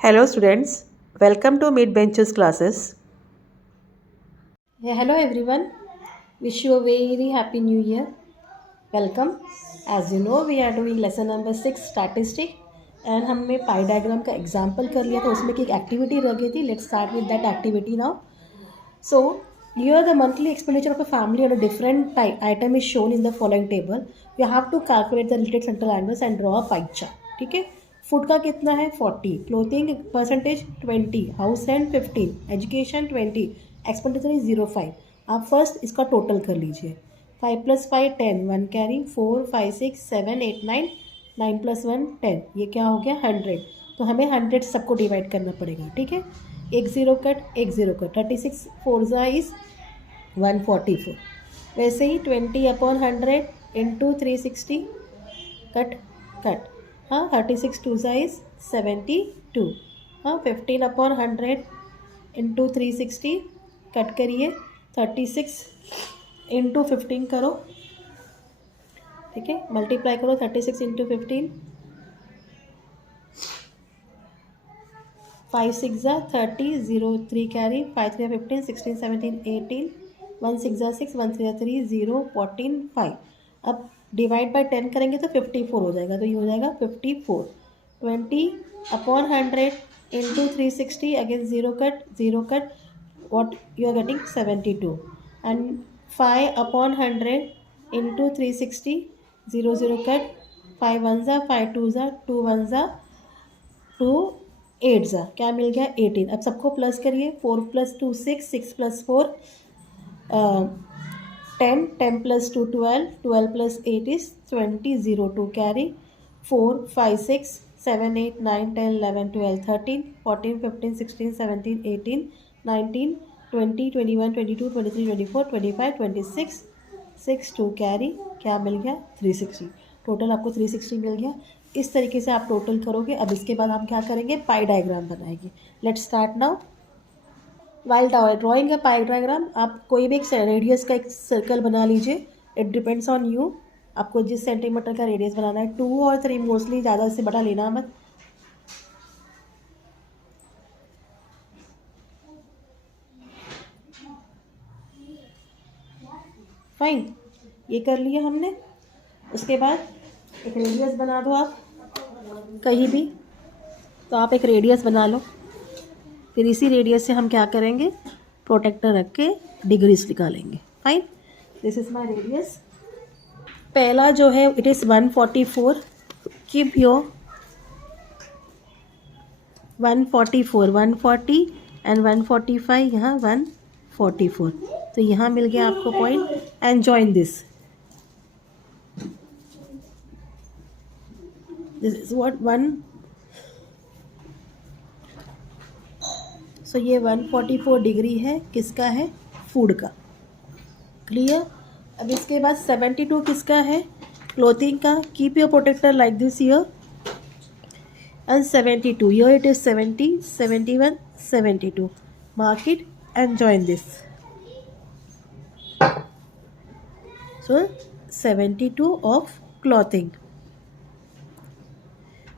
Hello students, welcome to Mid Benches classes. Yeah, hello everyone. Wish you a very happy new year. Welcome. As you know, we are doing lesson number 6 statistic and हमने पाई diagram का example कर लिया था. उसमें एक activity रह गई थी. Let's start with that activity now. So here the monthly expenditure of a family on a different item is shown in the following table. You have to calculate the related central angles and draw a pie chart. ठीक है. Food का कितना है 40, clothing percentage 20, house rent 15, education 20, expenditure is 0.5. आप first इसका total कर लीजिए. 5 + 5 10, 1 carry, 4 5 6 7 8 9, 9 + 1 10. ये क्या हो गया 100. तो हमें 100 सबको डिवाइड करना पड़ेगा. ठीक है. एक ज़ीरो कट 36 4 इज़ 144. वैसे ही 20/100 इंटू 360 कट. हाँ 36 2 इज़ 72. हाँ 15/100 इंटू 360 कट करिए. 36 इंटू 15 करो. ठीक है. मल्टीप्लाई करो 36 इंटू 15. 5 6 30, 0 3 कैरी, 5 3 15, 16 17 18, 1 6 6, 1 3 3, 0 14 5. अब डिवाइड बाय 10 करेंगे तो 54 हो जाएगा. तो ये हो जाएगा 54. 20/100 into 360 again zero cut what you are getting 72. and 5/100 into 360 0 cut. 5 1 5 2 2 1 2 8 क्या मिल गया 18. अब सबको प्लस करिए. 4 + 2 6, 6 + 4 10, 10 + 2 12, 12 + 8 is 20, 0 2 कैरी. 4 5 6 7 8 9 10 11 12 13 14 15 16 17 18 19 20 21 22 23 24 25 26 6 2 कैरी. क्या मिल गया 360. टोटल आपको 360 मिल गया. इस तरीके से आप टोटल करोगे. अब इसके बाद हम क्या करेंगे पाई डायग्राम बनाएंगे. Let's start now. While drawing a pie diagram आप कोई भी एक रेडियस का एक सर्कल बना लीजिए. It depends on you. आपको जिस सेंटीमीटर का रेडियस बनाना है. 2 और 3 मोस्टली, ज़्यादा से बड़ा लेना मत. फाइन. ये कर लिया हमने. उसके बाद एक रेडियस बना दो आप कहीं भी. तो आप एक रेडियस बना लो. फिर इसी रेडियस से हम क्या करेंगे प्रोटेक्टर रख के डिग्रीज निकालेंगे. Fine. This is my radius. पहला जो है it is 144. Keep your 144 140 and 145. यहाँ 144. तो यहाँ मिल गया आपको point. And join this is what 1. सो ये 144 डिग्री है. किसका है फूड का. क्लियर. अब इसके बाद 72 किसका है क्लोथिंग का. Keep your protractor like this here. And 72 here it is 70 71 72. Mark it and join this. So 72 of clothing.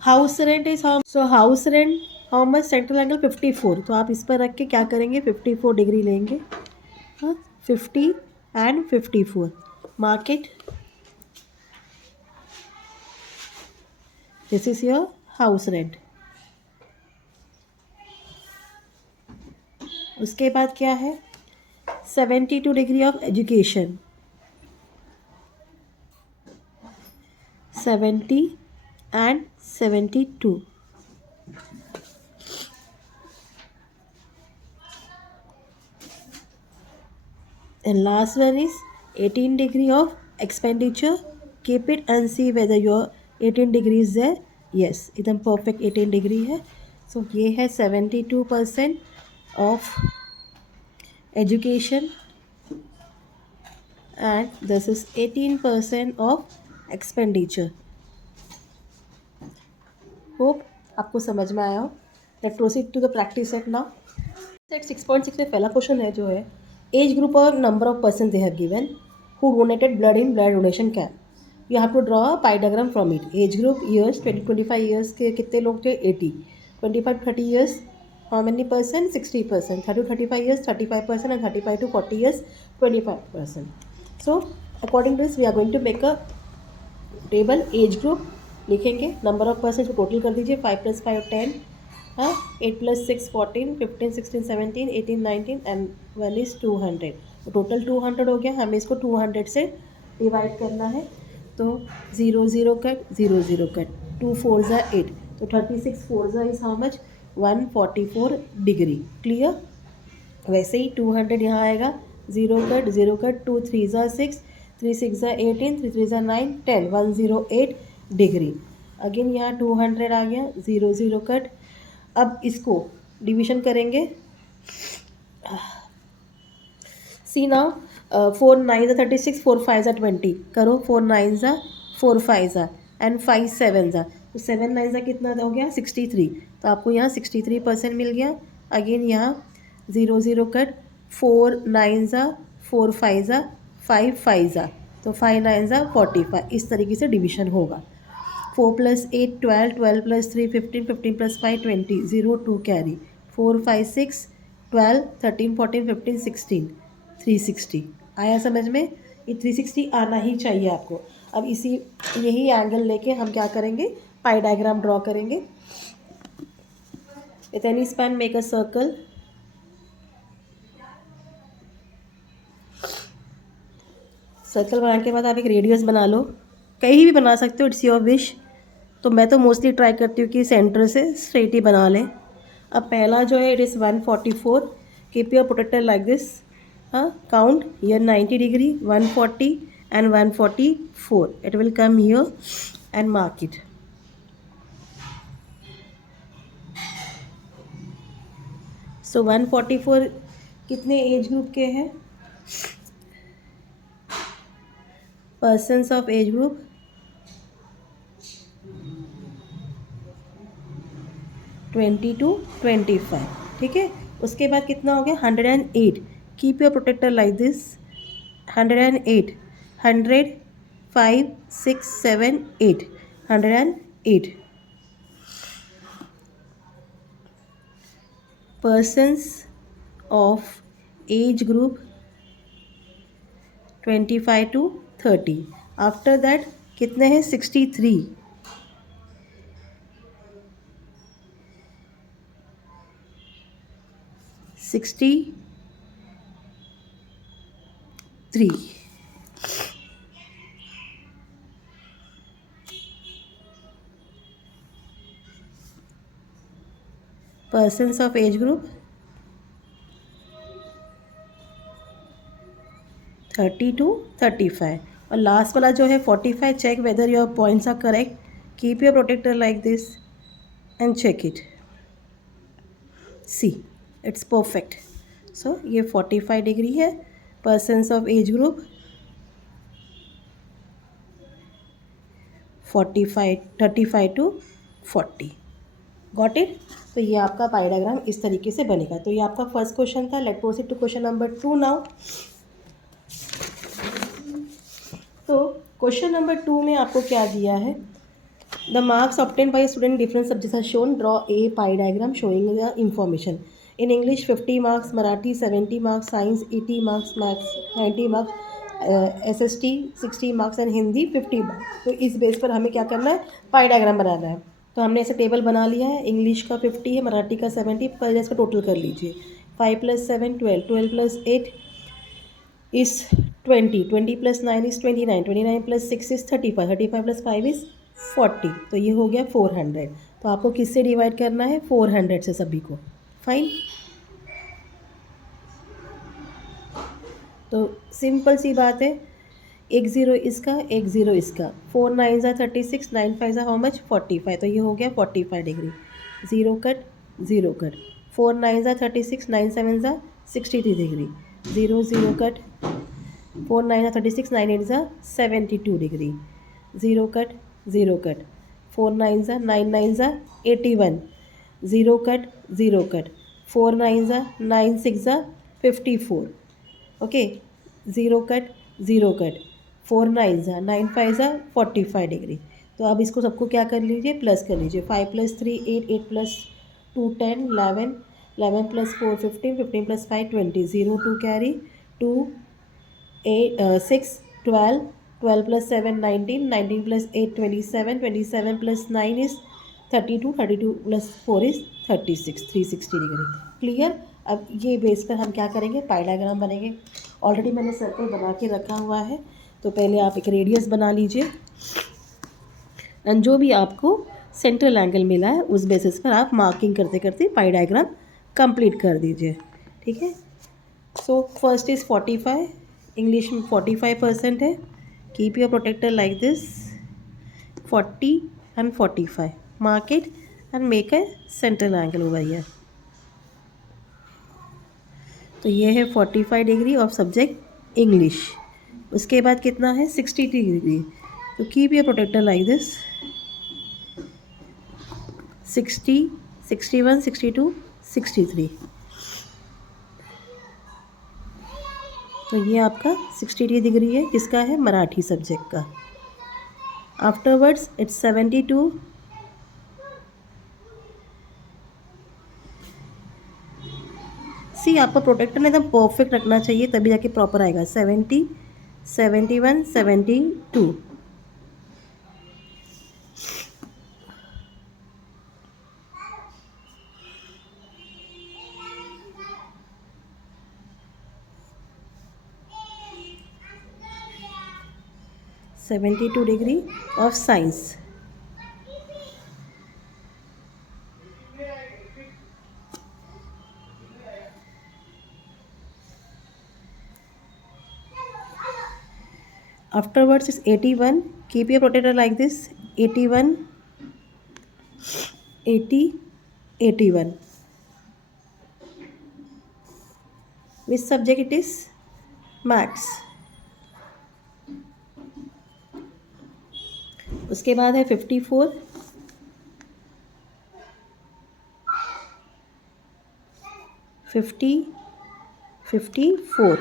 House rent is how. So house rent how much. Central angle 54. तो आप इस पर रख के क्या करेंगे 54 डिग्री लेंगे. हाँ 50 and 54. Mark it. This is your house rent. उसके बाद क्या है 72 degree of education. 70 and 72. And last one is 18 degree of expenditure. Keep it and see whether your 18 degree is there. Yes, एकदम perfect 18 degree है. So ये है 72% of education and this is 18% of expenditure. Hope आपको समझ में आया हो. Let proceed to the practice set now. Set 6.6 में पहला क्वेश्चन है जो है एज ग्रुप और number of person they have given who donated blood in blood donation camp. You have to draw pie diagram from it. Age group years 20-25 years के कितने लोग थे 80. 25 to 30 years, how many percent? 60%. 30 to 35 years, 35%, and 35 to 40 years, 25%. So according to this we are going to make a table. Age group लिखेंगे, number of person को total कर दीजिए. 5 + 5 10, हाँ. 8 + 6 14, 15 16 17 18 19 and 1 is 200. तो टोटल 200 हो गया. हमें इसको 200 से डिवाइड करना है. तो 0 0 कट, 0 0 कट, 2 4 ज़ा 8. तो 36 4 ज़ा is how much? 144 degree. Clear. वैसे ही 200 यहाँ आएगा. 0 कट, 0 कट, 2 3 ज़ा 6, 3 6 ज़ा 18, 3 3 ज़ा 9 10, 108 डिग्री. अगेन यहाँ 200 आ गया. 0 0 कट. अब इसको डिवीजन करेंगे. सी नाउ 4 9 ज़ा 36, 4 5 ज़ा 20. करो. 4 9 ज़ा, 4 5 ज़ा एंड 5 7 ज़ा. तो 7 9 ज़ा कितना हो गया? 63. तो आपको यहाँ 63% मिल गया. अगेन यहाँ 0 0 कट. 4 9 ज़ा, 4 5 ज़ा, 5 5 ज़ा. तो 5 9 ज़ा 45. इस तरीके से डिवीजन होगा. 4 + 8 12, 12 + 3 15, 15 + 5 20, 0 2 कैरी. 4 5 6 12, 13 14 15 16, 360. आया समझ में? ये 360 आना ही चाहिए आपको. अब यही एंगल लेके हम क्या करेंगे? पाई डायग्राम ड्रॉ करेंगे. With any span make a circle. Circle बनाने के बाद आप एक रेडियस बना लो. कहीं भी बना सकते हो, इट्स योर विश. तो मैं तो मोस्टली ट्राई करती हूँ कि सेंटर से स्ट्रेट ही बना लें. अब पहला जो है it is 144. Keep your protractor like this. हाँ, count here 90 degree, 140 and 144. It will come here and mark it. So 144 कितने एज ग्रुप के हैं? Persons of age group 20 to 25. ठीक है. उसके बाद कितना हो गया? 108. Keep your protractor like this. 108, 100, 5 6 7 8, 108. persons of age group 25 to 30. After that कितने हैं? 63. 63. persons of age group 30 to 35. और लास्ट वाला जो है 45. Check whether your points are correct. Keep your protractor like this and check it. See, it's perfect. So ये 45 degree है. Persons of age group 35 to 40. Got it. तो ये आपका पाई diagram इस तरीके से बनेगा. तो ये आपका फर्स्ट क्वेश्चन था. Let proceed to question number 2 now. तो क्वेश्चन नंबर 2 में आपको क्या दिया है? The marks obtain by student different subjects are shown. Draw a pie diagram showing the information. In English 50 marks, Marathi 70 marks, science 80 marks, maths 90 marks, SST 60 marks and Hindi 50 marks. तो इस base पर हमें क्या करना है? पाई डायग्राम बनाना है. तो हमने ऐसे टेबल बना लिया है. इंग्लिश का 50 है, मराठी का 70. पर इसका टोटल कर लीजिए. 5 + 7 12, 12 + 8 is 20, 20 + 9 is 29, 29 + 6 is 35, 35 + 5 is 40. तो ये हो गया 400. तो आपको किससे डिवाइड करना है? 400 से सभी को. फाइन. तो सिंपल सी बात है. एक 0 इसका, एक 0 इसका. 4 9 ज़ा 36, 9 5 ज़ा हाउ मच? 45. तो ये हो गया 45 डिग्री. 0 cut, 0 cut. 4 9 ज़ा 36, 9 7 ज़ा 63 डिग्री. 0 0 कट. 4 9 ज़ा 36, 9 8 ज़ा 72 डिग्री. 0 cut, 0 cut. 4 9 ज़ा 9 9 ज़ा 81. 0 कट, 0 कट. 4 9 ज़ा 9 6 ज़ा 54. ओके. 0 cut, 0 cut. 4 9 ज़ा 9 5 ज़ा 45 डिग्री. तो अब इसको सबको क्या कर लीजिए? प्लस कर लीजिए. 5 + 3 8, 8 + 2 10 11, 11 plus 4 15, 15 plus 5 20, 0 2 carry, 2 8 6 12, 12 plus 7 19, 19 plus 8 27, 27 plus 9 is 32, 32 plus 4 is 36, 360 degree. Clear. अब ये बेस पर हम क्या करेंगे, पाई डायग्राम बनेंगे। ऑलरेडी मैंने सर्कल बना के रखा हुआ है, तो पहले आप एक रेडियस बना लीजिए एंड जो भी आपको सेंट्रल एंगल मिला है उस बेसिस पर आप मार्किंग करते करते पाई डायग्राम कंप्लीट कर दीजिए। ठीक है। सो फर्स्ट इज़ 45, इंग्लिश में 45% है। Keep your protractor like this, 40 and 45, mark it and make a central angle over here. तो ये है 45 डिग्री ऑफ सब्जेक्ट इंग्लिश। उसके बाद कितना है 60 डिग्री। तो keep your protractor like this, 60, 61, 62, 63। तो ये आपका 60 डिग्री है, किसका है, मराठी सब्जेक्ट का। आफ्टरवर्ड्स इट्स 72, सी आपका प्रोटेक्टर ने एकदम परफेक्ट रखना चाहिए तभी जाके प्रॉपर आएगा। 70, 71, 72। (72 degree of science. Afterwards is 81. Keep your protector like this, 81, 80, 81. Which subject it is? Maths. उसके बाद है 54, 50, 54।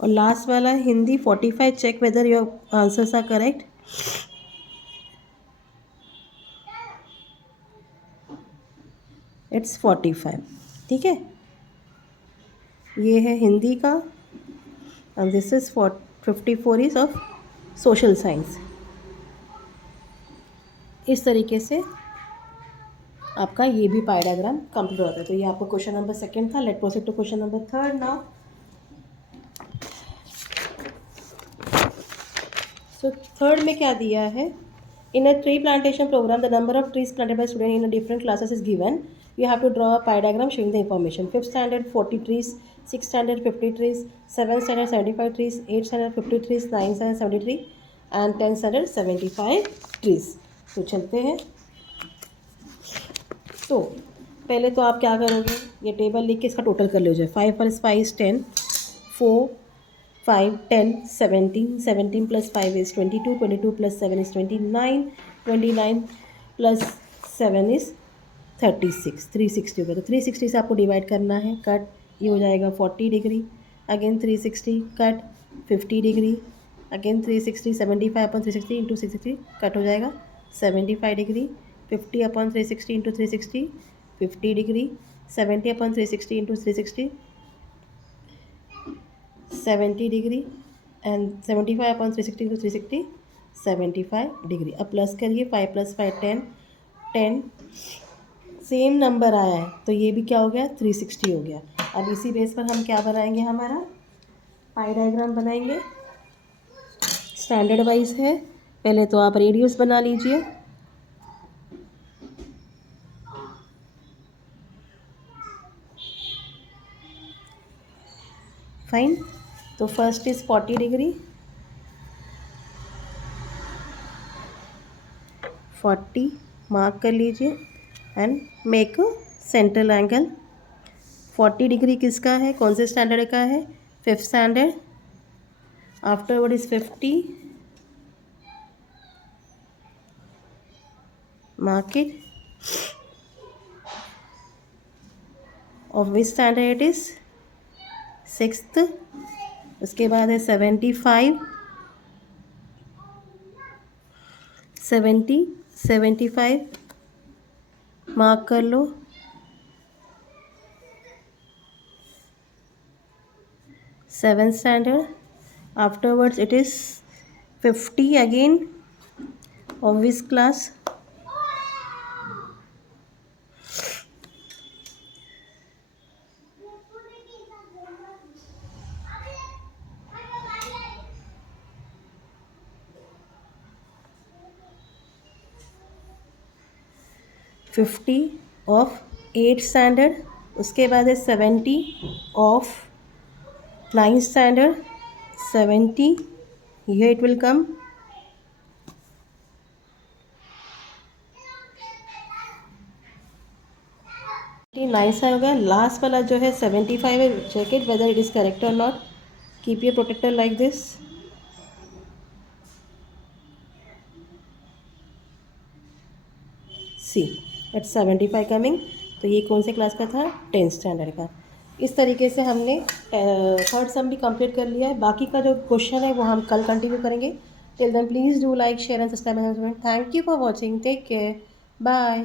और लास्ट वाला Hindi 45। Check whether your answers are correct. It's 45। ठीक है, ये है हिंदी का and this is 54 is of social science. इस तरीके से आपका ये भी पाई डायग्राम कंप्लीट होता है। तो ये आपका क्वेश्चन नंबर 2 था। Let proceed to question number 3 now. So 3 में क्या दिया है, in a tree plantation program the number of trees planted by student in a different classes is given. You have to draw a pie diagram showing the information. 5th standard 40 trees, 6th standard 50 trees, 7th standard 75 trees, 8th standard 50 trees, 9th standard 73 and 10th standard 75 trees। तो चलते हैं। तो पहले तो आप क्या करोगे, ये टेबल लिख के इसका टोटल कर लीजिए। 5 + 5 is 10, 4 5 10 17, 17 plus 5 is 22, 22 plus 7 is 29, 29 plus 7 is 36, 360 हो गया। तो 360 से आपको डिवाइड करना है, कट ये हो जाएगा 40 degree, again 360 cut 50 degree, again 360, 75/360 into 360 cut हो जाएगा 75 degree, 50/360 into 360 50 degree, 70/360 into 360 70 degree and 75/360 into 360 75 degree. अब प्लस करिए, 5 + 5 10, 10 सेम नंबर आया है तो ये भी क्या हो गया 360 हो गया। अब इसी बेस पर हम क्या बनाएंगे, हमारा पाई डायग्राम बनाएंगे। स्टैंडर्ड वाइज है, पहले तो आप रेडियस बना लीजिए। फाइन। तो फर्स्ट इज 40 डिग्री, 40 मार्क कर लीजिए and make central angle. 40 degree किसका है, कौन से स्टैंडर्ड का है, 5th standard. Afterward is 50, mark it. Of which standard it is, 6th। उसके बाद है 75, 70, 75 मार्क कर लो। 7th standard. Afterwards it is 50 again. Of which class? Fifty of 8th standard. उसके बाद है 70 of 9th standard. 70 here it will come. 9th का होगा। Last वाला जो है 75 है। Check it whether it is correct और not. Keep your protractor like this. See at 75 coming. तो ये कौन से क्लास का था? 10th स्टैंडर्ड का। इस तरीके से हमने थर्ड सम भी कंप्लीट कर लिया है। बाकी का जो क्वेश्चन है वो हम कल कंटिन्यू करेंगे। Till then please do like share and subscribe. Thank you for watching. Take care. Bye.